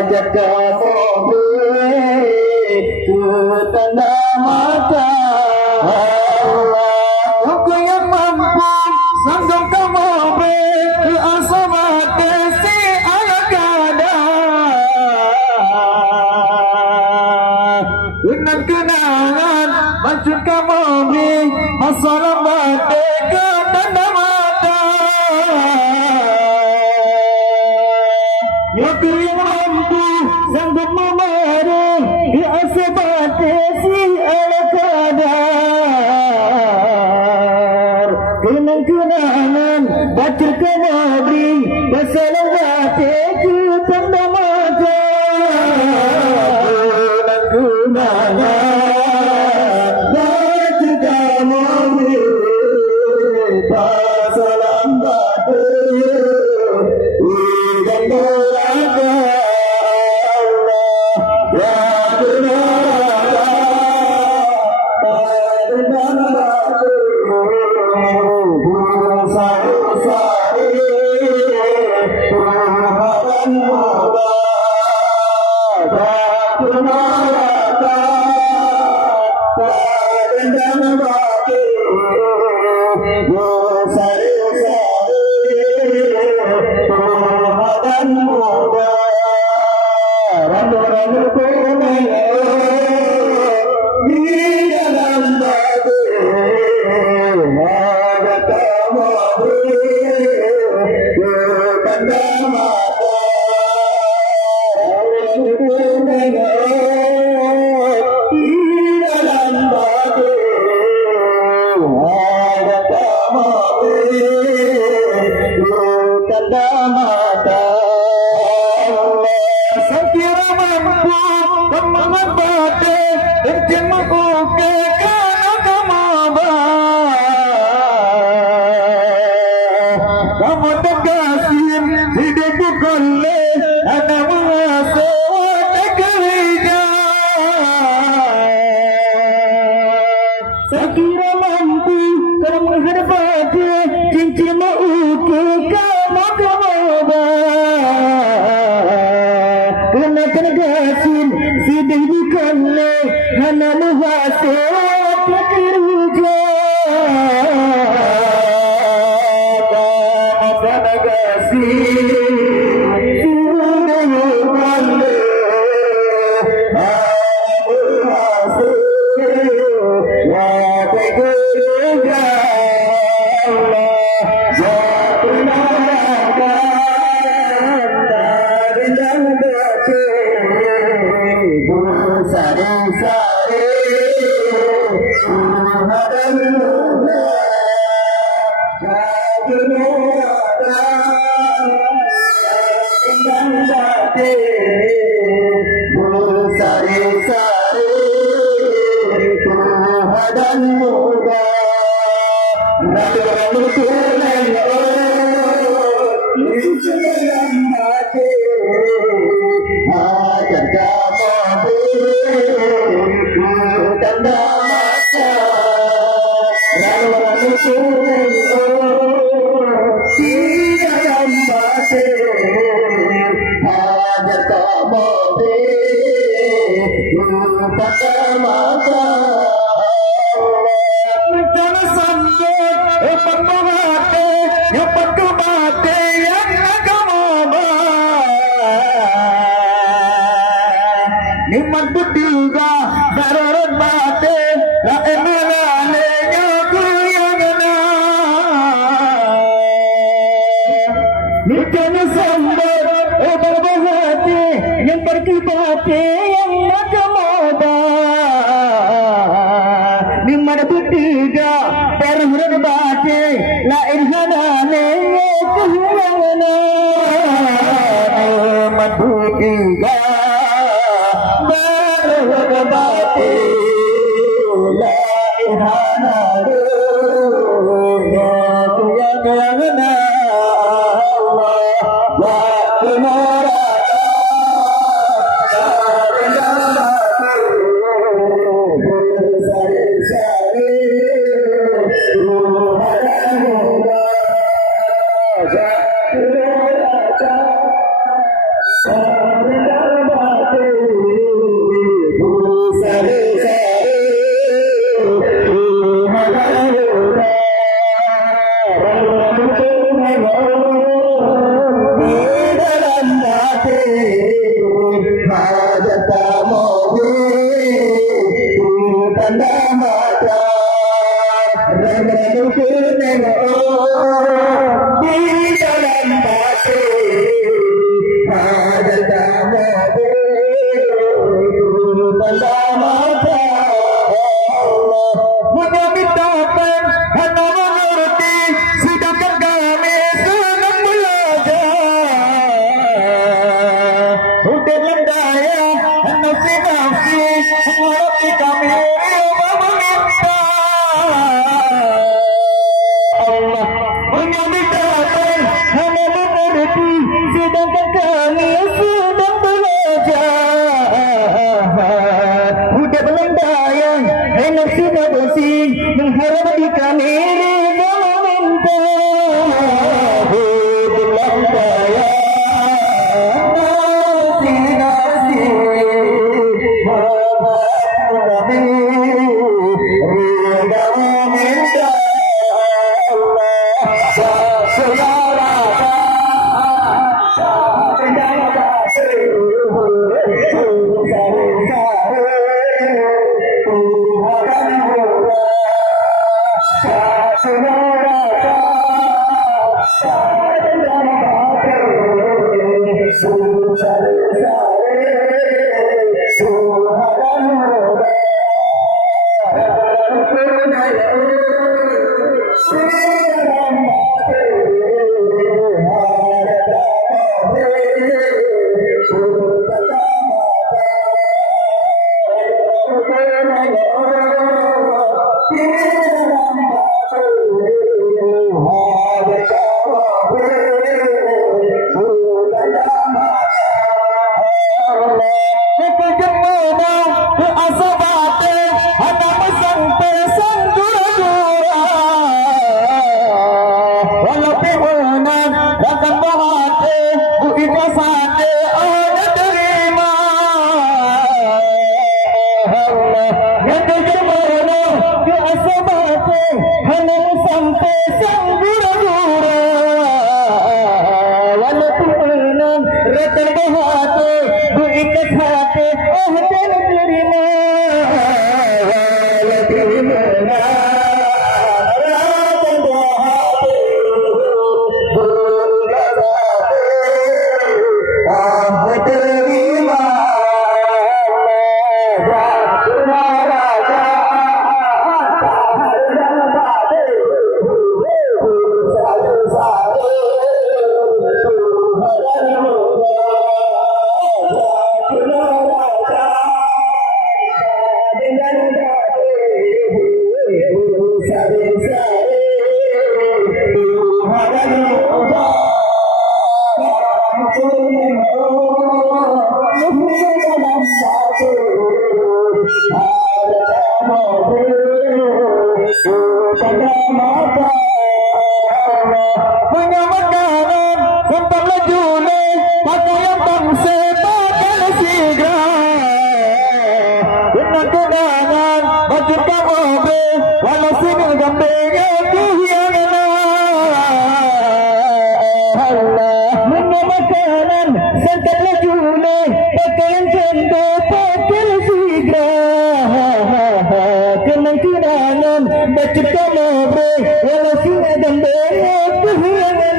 hajat kamu ku tanda mata Allah. Aku yang mampu sanggup kamu beri asama kesi ayat kada dengan kenangan maksud kamu beri masalah mati ke tanda mata. Aku yang mampu sanggup memberi di asama kesi ayat kada dengan kenangan baca kenabri masalah mati ke tanda mata. Dengan kenangan baca kenabri masalah mati dan berada Allah ya Raja hajat kamu tanda mata Ramaku nengok di dalam batee hajat kamu tanda mata punya mintakan hana mengerti sedangkan kami senang belajar udah lendaya hana sinasi mengerti kami meminta Allah punya mintakan hana mengerti sedangkan kami sedang belajar udah lendaya hana sinasi mengharap di kami meminta lendaya nasi punya makanan untuk lejune pakaian bangsa pakaian sigra dengan kenangan baju kamobe walau singa gambenya kuhiana Allah punya makanan untuk lejune pakaian janda pakaian sigra dengan kenangan baju kamobe walau singa gambenya kuhiana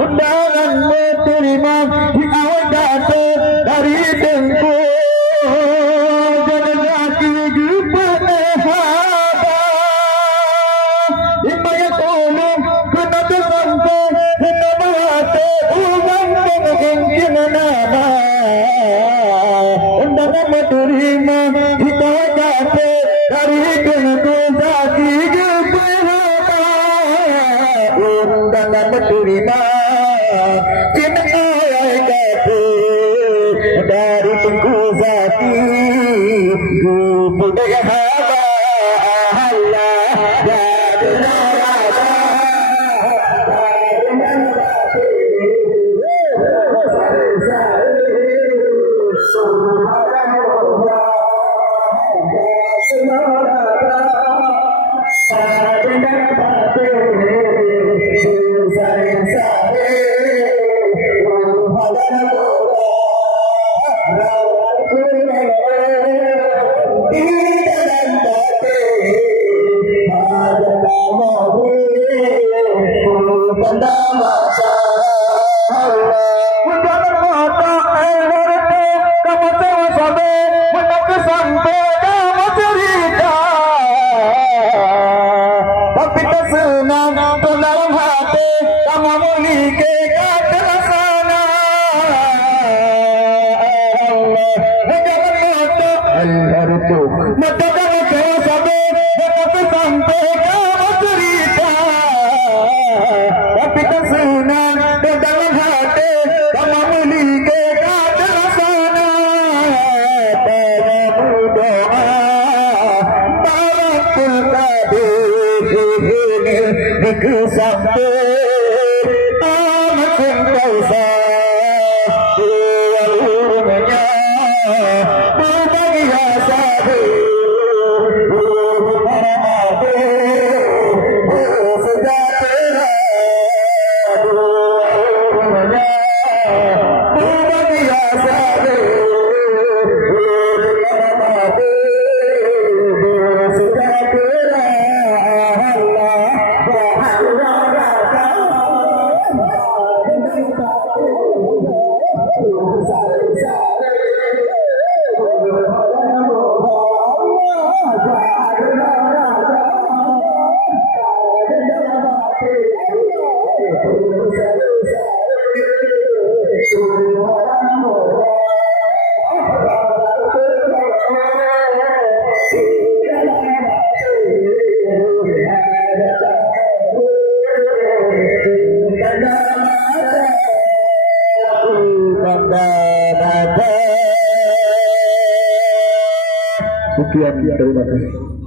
undangan terima di awal kata dari tengku jadi kaki gepet Ipaya tulong kena tersampai kena mati ulang mungkin nama undangan menerima ipaya kata dari tengku kaki gepet undangan menerima kena kata dari tengku kaki budaya haba Allah Sekian, terima kasih.